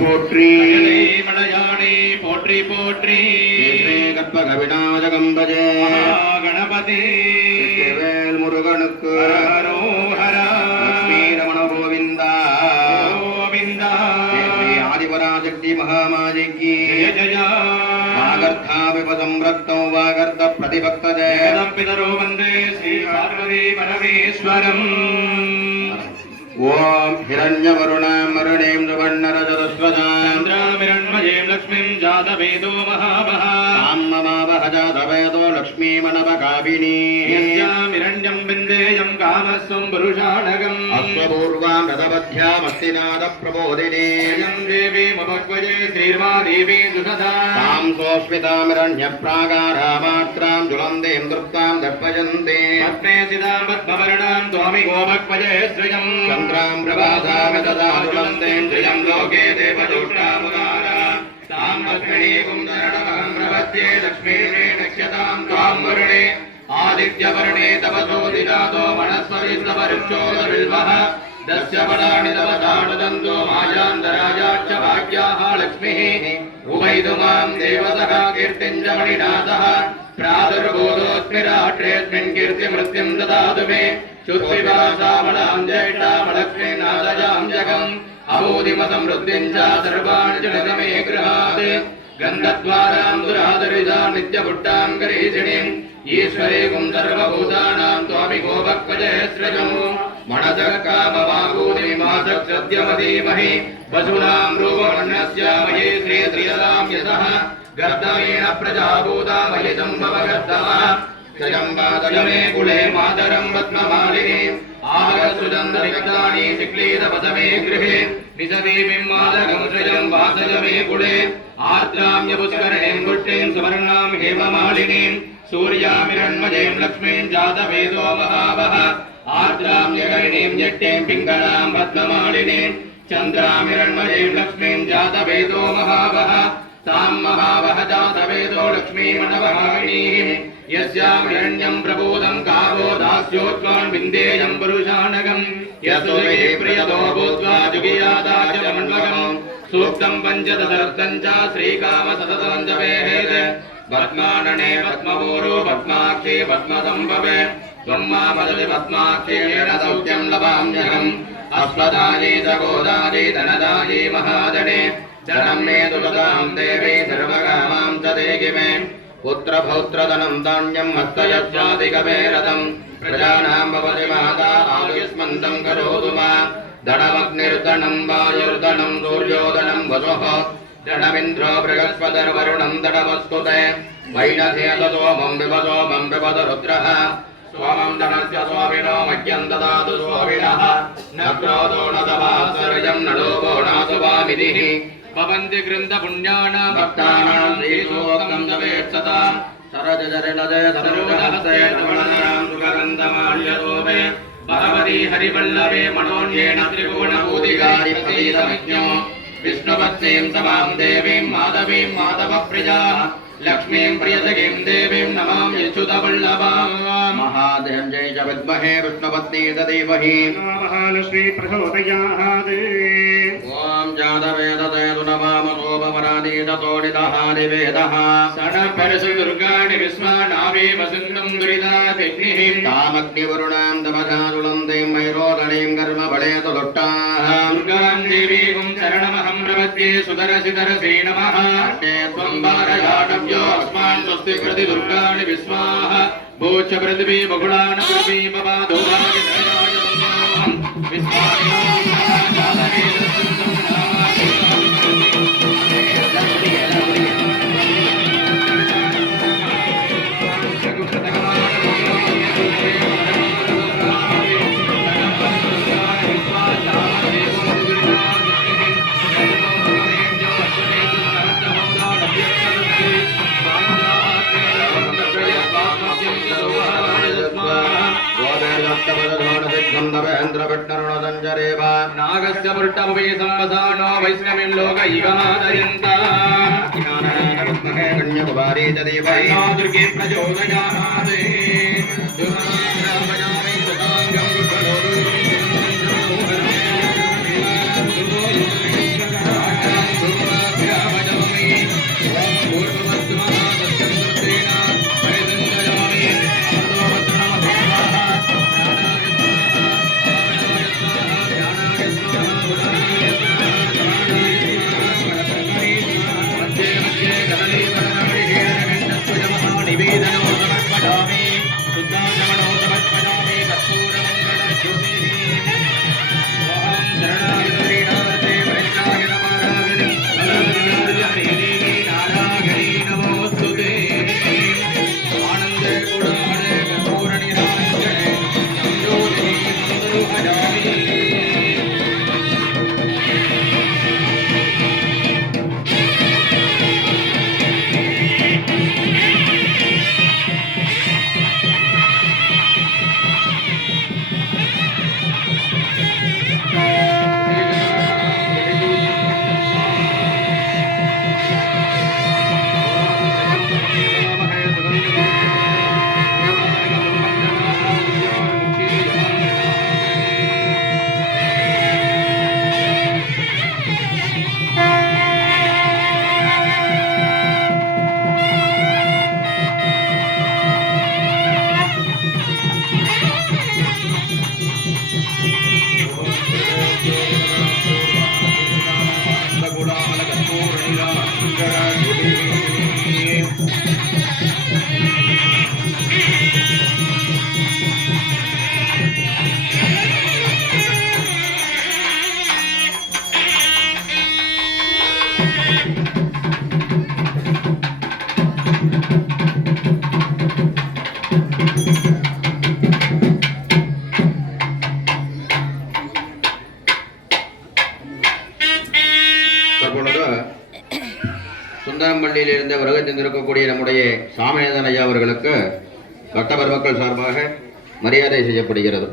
போற்றி. மலையாளி போற்றி போற்றி. கற்பகவிநாயகம்பஜே கணபதி வேல் முருகனுக்கு ஹரோஹரா ரமண கோவிந்தா. கோவிந்தா ஆதிபராசக்தி மகாமாஜிக்கு ஜயா வாகர்த்தாவிபசம்ரக்தம் வாகர்த்த பிரதிபக்ததே பிதரோ வந்தே ஸ்ரீ பார்வதி பரமேஸ்வரம். ఓం హిరణ్యవరుణాం వరుణీం చంద్రామిరణ్మయీం లక్ష్మీం జాతవేదో మహామహా. మమావహజాతవేదో లక్ష్మీమనవకాపినీ యస్యామిరణ్యం బిందేయం కామస్వం పురుషాణగం. అశ్వపూర్వాం రథవధ్యామస్తినాద ప్రబోధినీ యం దేవీమపక్వజే శ్రీర్మా దేవీ సుషదా. తాం సోస్మితామిరణ్యప్రాగారామాత్రాం జ్వలందేం దృప్తాం దర్పయంతే. పద్మే సిదాం పద్మవర్ణాం త్వామి గోపక్వజే శ్రియం చంద్రాం ప్రభాసామి తదా జ్వలందేం త్రియం లోకే దేవదోష్టాముదారా ब्रह्मणे कुन्दरणमहं प्रपद्ये लक्ष्मीणे नक्ष्यतां त्वां वरुणे आदित्यवर्णे तव ज्योतिजातो मनस्वरिन्दवरुक्षोदरिल्वः दस्य पदानि तव ताडदन्तो मायान्तराजाच्च भाग्याः लक्ष्मीः उभैतु मां देवतः कीर्तिञ्च मणिनाथः प्रादुर्बोधोऽस्मिराट्रेऽस्मिन् कीर्तिमृत्युं ददातु मे चुत्विभासामलां ज्येष्ठामलक्ष्मीनादजां जगम् अभूदिमसमृद्धिम् च सर्वाणि जनतमे गृहात् गन्धद्वाराम् दुरादरिदा नित्यपुट्टाम् गरीषिणीम् ईश्वरेकुम् सर्वभूतानाम् त्वामिको भक्वजयस्रजम् मणसः कामवागूदिमासद्यमधीमहि पशूनाम् रूपवर्णस्यामये श्रीत्रियदाम् यतः गर्दमेण प्रजाभूतामहि सम्भवगर्दमः जयम् वा कुले मातरम् पद्ममालिनी। आगसुचन्दरिक्तानि शिक्लीतपदमे गृहे निजदेवीम् मादकम् श्रियम् वासय मे कुले आर्द्राम्य पुष्करणीम् पुष्टिम् सुवर्णाम् हेममालिनीम् सूर्यामिरण्मयीम् लक्ष्मीम् जातवेदो महावः आर्द्राम्यकरिणीम् जट्टीम् पिङ्गलाम् पद्ममालिनीम् चन्द्रामिरण्मयीम् लक्ष्मीम् जातवेदो महावः ताम् महावः जातवेदो लक्ष्मीमणवहारिणीः यस्यामिरण्यम् प्रबोधम् गावो दास्योत्वान् विन्देयम् पुरुषाणगम् यतो हि प्रियतो भूत्वा जुगियादाचमण्डलम् सूक्तम् पञ्चदशरत्नम् च श्रीकाम सततम् जपेहेत् पद्मानने पद्मपूरो पद्माक्षे पद्मसम्भवे त्वम् मामदति पद्माक्षेण सौख्यम् लभाम्यहम् అశ్వదాయీ సగోదాయీ ధనదాయీ మహాదనే జనం మే దులతాం దేవీ సర్వకామాం చదేగి మే పుత్రభౌత్రధనం ధాన్యం హస్తయజ్ఞాదిగమేరథం ప్రజానాం భవతి మాతా ఆయుష్మంతం కరోతు మా ధనమగ్నిర్ధనం వాయుర్ధనం సూర్యోదనం వసుః ధనమింద్రో బృహస్పతిర్వరుణం ధనమస్తు వైనధేతోమం విభసోమం విభద రుద్ర సోమం ధనస్య స్వామినో మహ్యం దాదు न क्रोधो न समाश्चर्यम् न लोभो नासुवामितिः भवन्ति गृन्थपुण्यानां भक्तानां श्रीसूक्तम् जपेत्सताम् सरजरणजय सरोदहस्ते तवणनराम् सुगन्धमाल्यलोभे भगवती हरिवल्लभे मनोन्येन त्रिभुवनभूतिगारि प्रसीदमज्ञो विष्णुपत्नीम् समाम् देवीम् माधवीम् माधवप्रियाः लक्ष्मीम् प्रियसखीम् देवीम् विद्महे विष्णुपत्नी नमः लक्ष्मी प्रचोदयात् ॐ जातवेदते तु नमः निवेदः षडपरसु दुर्गाणि विस्मानामेव सिन्धुम् दुरिताभिग्निः तामग्निवरुणां तपसारुलं दें वैरोदनीं कर्मफलेतु दुष्टाः दुर्गाम् देवीगुम् शरणमहम् प्रपद्ये सुदरसिदरसे नमः त्वम् वारयाटव्यो अस्मान् स्वस्ति प्रति दुर्गाणि विस्माः भूच पृथिवी बहुलान पृथ्वी पपादो गोवेर्गस्तपदधोणसिद्धन्दवेन्द्रविष्णरुणसञ्जरेव పంచరేవ నాగస్య పృష్టముపి సంవసానో వైష్ణవిం లోక ఇగమాదయంత జ్ఞాననాథ పద్మహే కన్యకుమారీ తదేవై దుర్గే ప్రచోదయామాదే தற்பொழுது சுந்தரம்பள்ளியிலிருந்து வருகை தந்திருக்கக்கூடிய நம்முடைய சாமிநாதன் ஐயா அவர்களுக்கு வட்டபர் மக்கள் சார்பாக மரியாதை செய்யப்படுகிறது.